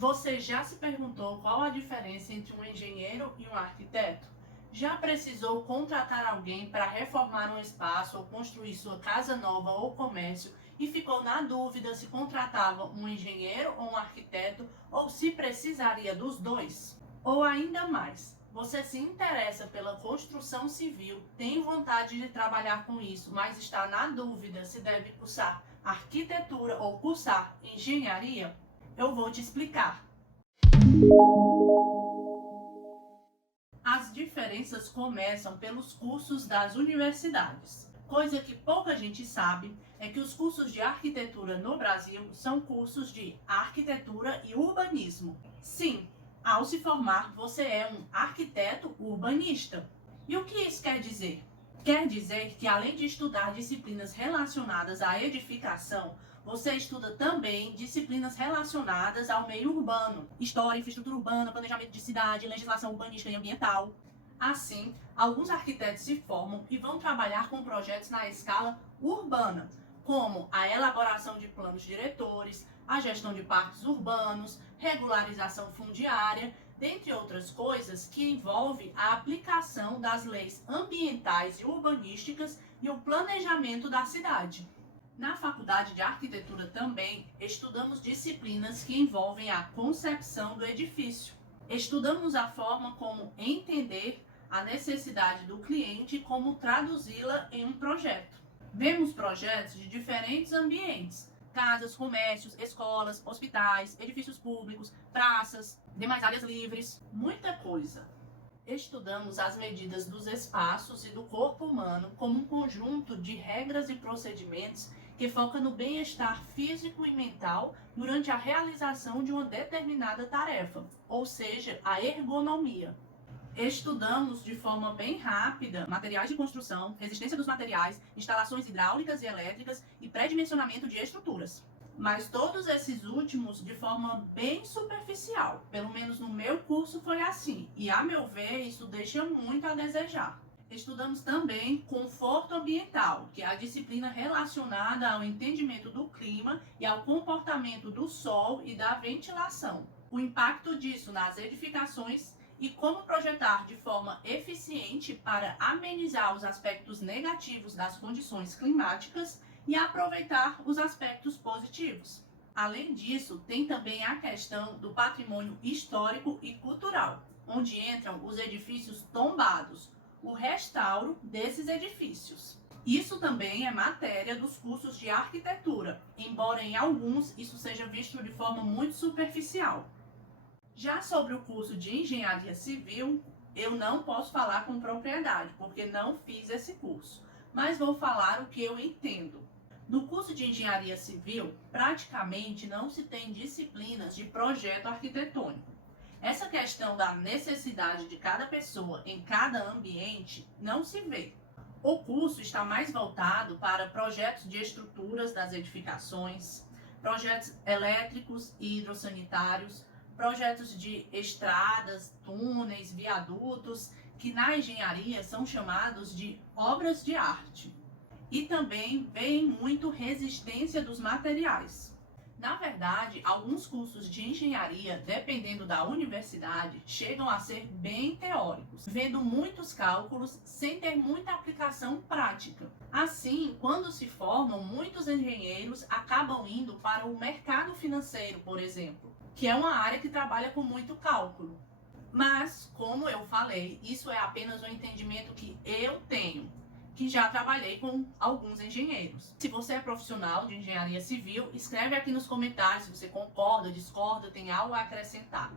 Você já se perguntou qual a diferença entre um engenheiro e um arquiteto? Já precisou contratar alguém para reformar um espaço ou construir sua casa nova ou comércio e ficou na dúvida se contratava um engenheiro ou um arquiteto ou se precisaria dos dois? Ou ainda mais, você se interessa pela construção civil, tem vontade de trabalhar com isso, mas está na dúvida se deve cursar arquitetura ou cursar engenharia? Eu vou te explicar. As diferenças começam pelos cursos das universidades. Coisa que pouca gente sabe é que os cursos de arquitetura no Brasil são cursos de arquitetura e urbanismo. Sim, ao se formar, você é um arquiteto urbanista. E o que isso quer dizer? Quer dizer que, além de estudar disciplinas relacionadas à edificação, você estuda também disciplinas relacionadas ao meio urbano, história, infraestrutura urbana, planejamento de cidade, legislação urbanística e ambiental. Assim, alguns arquitetos se formam e vão trabalhar com projetos na escala urbana, como a elaboração de planos diretores, a gestão de parques urbanos, regularização fundiária, dentre outras coisas que envolve a aplicação das leis ambientais e urbanísticas e o planejamento da cidade. Na Faculdade de Arquitetura também estudamos disciplinas que envolvem a concepção do edifício. Estudamos a forma como entender a necessidade do cliente e como traduzi-la em um projeto. Vemos projetos de diferentes ambientes: casas, comércios, escolas, hospitais, edifícios públicos, praças, demais áreas livres, muita coisa. Estudamos as medidas dos espaços e do corpo humano como um conjunto de regras e procedimentos que foca no bem-estar físico e mental durante a realização de uma determinada tarefa, ou seja, a ergonomia. Estudamos de forma bem rápida materiais de construção, resistência dos materiais, instalações hidráulicas e elétricas e pré-dimensionamento de estruturas. Mas todos esses últimos de forma bem superficial. Pelo menos no meu curso foi assim. E a meu ver, isso deixa muito a desejar. Estudamos também conforto ambiental, que é a disciplina relacionada ao entendimento do clima e ao comportamento do sol e da ventilação. O impacto disso nas edificações e como projetar de forma eficiente para amenizar os aspectos negativos das condições climáticas e aproveitar os aspectos positivos. Além disso, tem também a questão do patrimônio histórico e cultural, onde entram os edifícios tombados, o restauro desses edifícios. Isso também é matéria dos cursos de arquitetura, embora em alguns isso seja visto de forma muito superficial. Já sobre o curso de engenharia civil, eu não posso falar com propriedade, porque não fiz esse curso, mas vou falar o que eu entendo. No curso de engenharia civil, praticamente não se tem disciplinas de projeto arquitetônico. Essa questão da necessidade de cada pessoa em cada ambiente não se vê. O curso está mais voltado para projetos de estruturas das edificações, projetos elétricos e hidrossanitários, projetos de estradas, túneis, viadutos, que na engenharia são chamados de obras de arte. E também vem muito resistência dos materiais. Na verdade, alguns cursos de engenharia, dependendo da universidade, chegam a ser bem teóricos, vendo muitos cálculos sem ter muita aplicação prática. Assim, quando se formam, muitos engenheiros acabam indo para o mercado financeiro, por exemplo, que é uma área que trabalha com muito cálculo. Mas, como eu falei, isso é apenas um entendimento que eu tenho, que já trabalhei com alguns engenheiros. Se você é profissional de engenharia civil, escreve aqui nos comentários se você concorda, discorda, tem algo a acrescentar.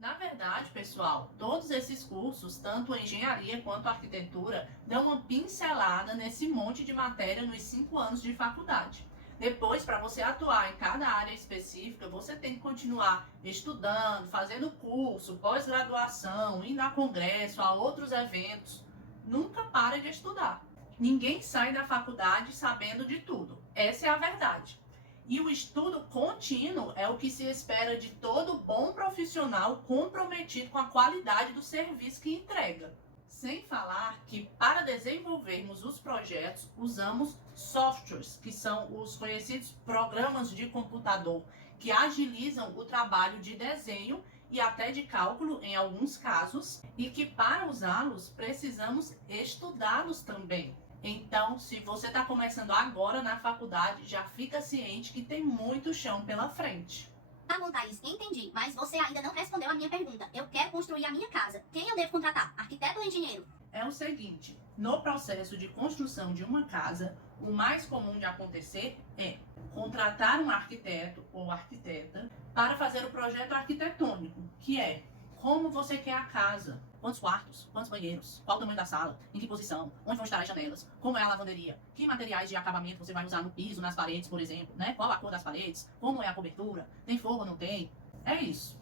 Na verdade, pessoal, todos esses cursos, tanto a engenharia quanto a arquitetura, dão uma pincelada nesse monte de matéria nos 5 anos de faculdade. Depois, para você atuar em cada área específica, você tem que continuar estudando, fazendo curso, pós-graduação, indo a congresso, a outros eventos. Nunca para de estudar. Ninguém sai da faculdade sabendo de tudo. Essa é a verdade. E o estudo contínuo é o que se espera de todo bom profissional comprometido com a qualidade do serviço que entrega. Sem falar que, para desenvolvermos os projetos, usamos softwares, que são os conhecidos programas de computador, que agilizam o trabalho de desenho e até de cálculo em alguns casos, e que para usá-los precisamos estudá-los também. Então, se você está começando agora na faculdade, já fica ciente que tem muito chão pela frente. Tá bom, Thaís, entendi, mas você ainda não respondeu a minha pergunta. Eu quero construir a minha casa. Quem eu devo contratar? Arquiteto ou engenheiro? É o seguinte, no processo de construção de uma casa, o mais comum de acontecer é contratar um arquiteto ou arquiteta para fazer o projeto arquitetônico, que é como você quer a casa, quantos quartos, quantos banheiros, qual o tamanho da sala, em que posição, onde vão estar as janelas, como é a lavanderia, que materiais de acabamento você vai usar no piso, nas paredes, por exemplo, né? Qual a cor das paredes, como é a cobertura, tem forro ou não tem, é isso.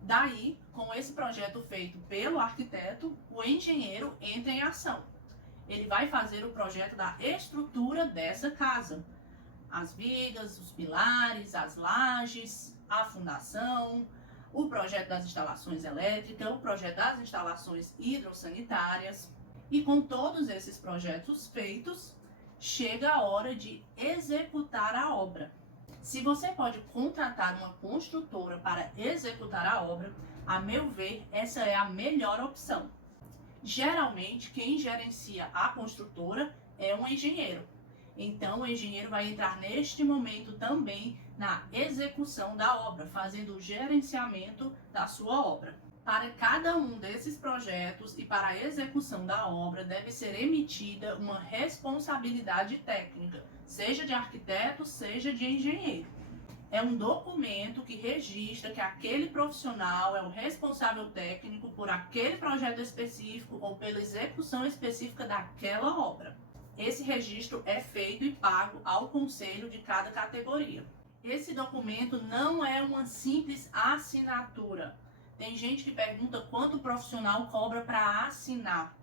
Daí, com esse projeto feito pelo arquiteto, o engenheiro entra em ação. Ele vai fazer o projeto da estrutura dessa casa. As vigas, os pilares, as lajes, a fundação, o projeto das instalações elétricas, o projeto das instalações hidrossanitárias. E com todos esses projetos feitos, chega a hora de executar a obra. Se você pode contratar uma construtora para executar a obra, a meu ver, essa é a melhor opção. Geralmente, quem gerencia a construtora é um engenheiro. Então, o engenheiro vai entrar neste momento também na execução da obra, fazendo o gerenciamento da sua obra. Para cada um desses projetos e para a execução da obra, deve ser emitida uma responsabilidade técnica, seja de arquiteto, seja de engenheiro. É um documento que registra que aquele profissional é o responsável técnico por aquele projeto específico ou pela execução específica daquela obra. Esse registro é feito e pago ao conselho de cada categoria. Esse documento não é uma simples assinatura. Tem gente que pergunta quanto o profissional cobra para assinar.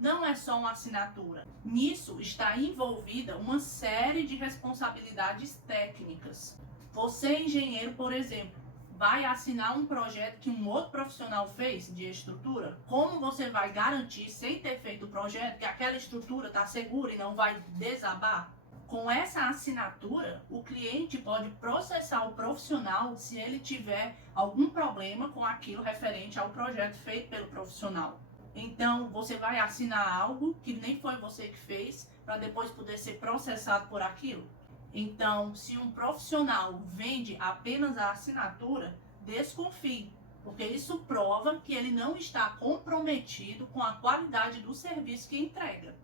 Não é só uma assinatura. Nisso está envolvida uma série de responsabilidades técnicas. Você, engenheiro, por exemplo, vai assinar um projeto que um outro profissional fez de estrutura? Como você vai garantir, sem ter feito o projeto, que aquela estrutura está segura e não vai desabar? Com essa assinatura, o cliente pode processar o profissional se ele tiver algum problema com aquilo referente ao projeto feito pelo profissional. Então, você vai assinar algo que nem foi você que fez, para depois poder ser processado por aquilo? Então, se um profissional vende apenas a assinatura, desconfie, porque isso prova que ele não está comprometido com a qualidade do serviço que entrega.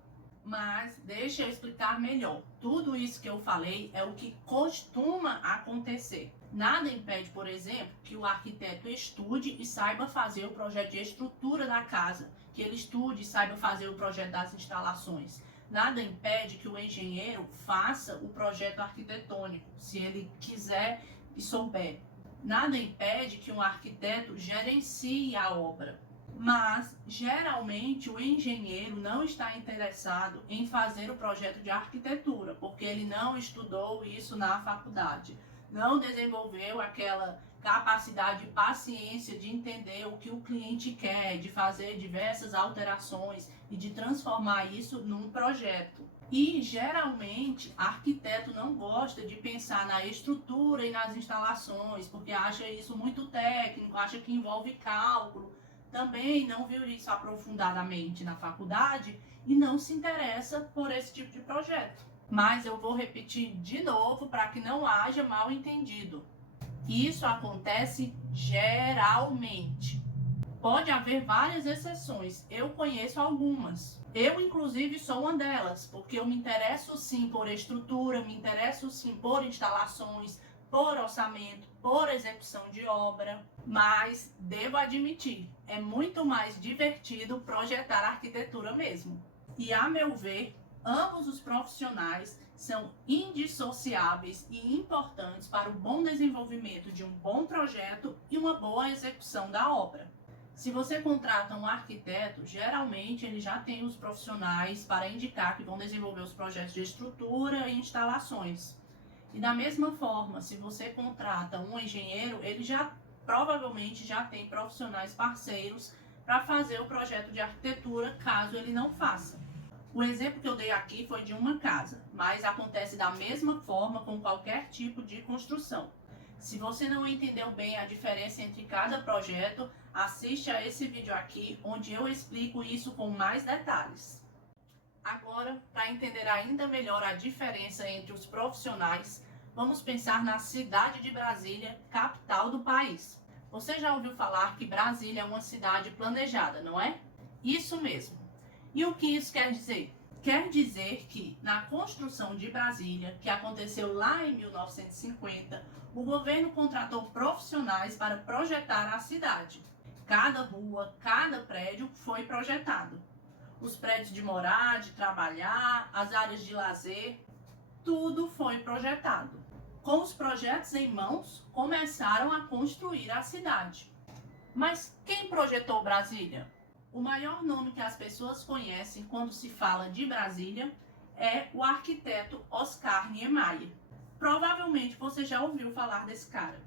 Mas deixa eu explicar melhor. Tudo isso que eu falei é o que costuma acontecer. Nada impede, por exemplo, que o arquiteto estude e saiba fazer o projeto de estrutura da casa, que ele estude e saiba fazer o projeto das instalações. Nada impede que o engenheiro faça o projeto arquitetônico, se ele quiser e souber. Nada impede que um arquiteto gerencie a obra. Mas, geralmente, o engenheiro não está interessado em fazer o projeto de arquitetura, porque ele não estudou isso na faculdade. Não desenvolveu aquela capacidade e paciência de entender o que o cliente quer, de fazer diversas alterações e de transformar isso num projeto. E, geralmente, arquiteto não gosta de pensar na estrutura e nas instalações, porque acha isso muito técnico, acha que envolve cálculo. Também não viu isso aprofundadamente na faculdade e não se interessa por esse tipo de projeto. Mas eu vou repetir de novo para que não haja mal entendido. Isso acontece geralmente. Pode haver várias exceções, eu conheço algumas. Eu, inclusive, sou uma delas, porque eu me interesso sim por estrutura, me interesso sim por instalações, por orçamento, por execução de obra, mas devo admitir, é muito mais divertido projetar arquitetura mesmo. E a meu ver, ambos os profissionais são indissociáveis e importantes para o bom desenvolvimento de um bom projeto e uma boa execução da obra. Se você contrata um arquiteto, geralmente ele já tem os profissionais para indicar que vão desenvolver os projetos de estrutura e instalações. E da mesma forma, se você contrata um engenheiro, ele provavelmente já tem profissionais parceiros para fazer o projeto de arquitetura, caso ele não faça. O exemplo que eu dei aqui foi de uma casa, mas acontece da mesma forma com qualquer tipo de construção. Se você não entendeu bem a diferença entre cada projeto, assiste a esse vídeo aqui, onde eu explico isso com mais detalhes. Agora, para entender ainda melhor a diferença entre os profissionais, vamos pensar na cidade de Brasília, capital do país. Você já ouviu falar que Brasília é uma cidade planejada, não é? Isso mesmo. E o que isso quer dizer? Quer dizer que, na construção de Brasília, que aconteceu lá em 1950, o governo contratou profissionais para projetar a cidade. Cada rua, cada prédio foi projetado. Os prédios de morar, de trabalhar, as áreas de lazer, tudo foi projetado. Com os projetos em mãos, começaram a construir a cidade. Mas quem projetou Brasília? O maior nome que as pessoas conhecem quando se fala de Brasília é o arquiteto Oscar Niemeyer. Provavelmente você já ouviu falar desse cara.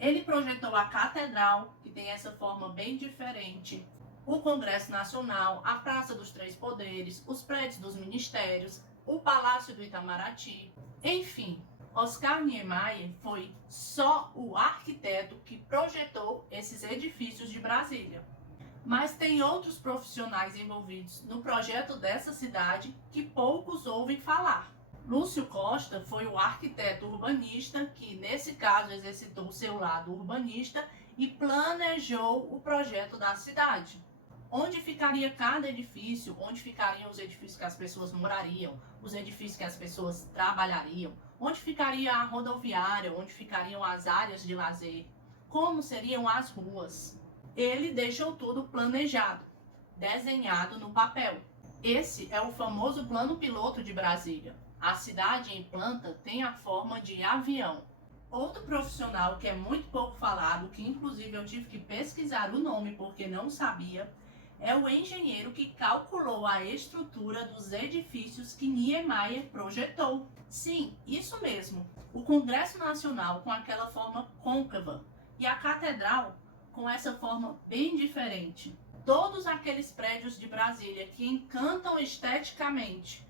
Ele projetou a catedral, que tem essa forma bem diferente, o Congresso Nacional, a Praça dos Três Poderes, os prédios dos ministérios, o Palácio do Itamaraty. Enfim, Oscar Niemeyer foi só o arquiteto que projetou esses edifícios de Brasília. Mas tem outros profissionais envolvidos no projeto dessa cidade que poucos ouvem falar. Lúcio Costa foi o arquiteto urbanista que, nesse caso, exercitou seu lado urbanista e planejou o projeto da cidade. Onde ficaria cada edifício, onde ficariam os edifícios que as pessoas morariam, os edifícios que as pessoas trabalhariam, onde ficaria a rodoviária, onde ficariam as áreas de lazer, como seriam as ruas. Ele deixou tudo planejado, desenhado no papel. Esse é o famoso plano piloto de Brasília. A cidade em planta tem a forma de avião. Outro profissional que é muito pouco falado, que inclusive eu tive que pesquisar o nome porque não sabia, é o engenheiro que calculou a estrutura dos edifícios que Niemeyer projetou. Sim, isso mesmo. O Congresso Nacional com aquela forma côncava e a catedral com essa forma bem diferente. Todos aqueles prédios de Brasília que encantam esteticamente,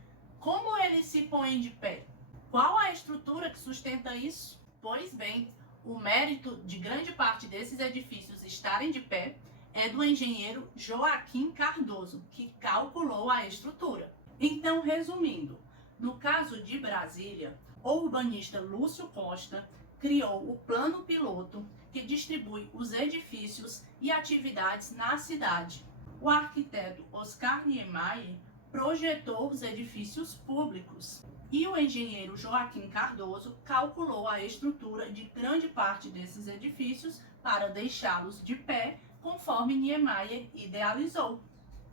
como eles se põem de pé? Qual a estrutura que sustenta isso? Pois bem, o mérito de grande parte desses edifícios estarem de pé é do engenheiro Joaquim Cardoso, que calculou a estrutura. Então, resumindo, no caso de Brasília, o urbanista Lúcio Costa criou o plano piloto que distribui os edifícios e atividades na cidade. O arquiteto Oscar Niemeyer projetou os edifícios públicos e o engenheiro Joaquim Cardoso calculou a estrutura de grande parte desses edifícios para deixá-los de pé, conforme Niemeyer idealizou.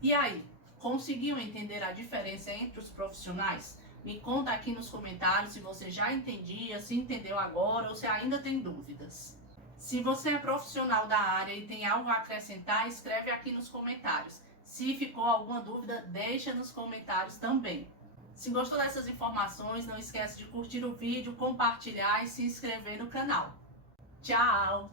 E aí, conseguiu entender a diferença entre os profissionais? Me conta aqui nos comentários se você já entendia, se entendeu agora ou se ainda tem dúvidas. Se você é profissional da área e tem algo a acrescentar, escreve aqui nos comentários. Se ficou alguma dúvida, deixa nos comentários também. Se gostou dessas informações, não esquece de curtir o vídeo, compartilhar e se inscrever no canal. Tchau!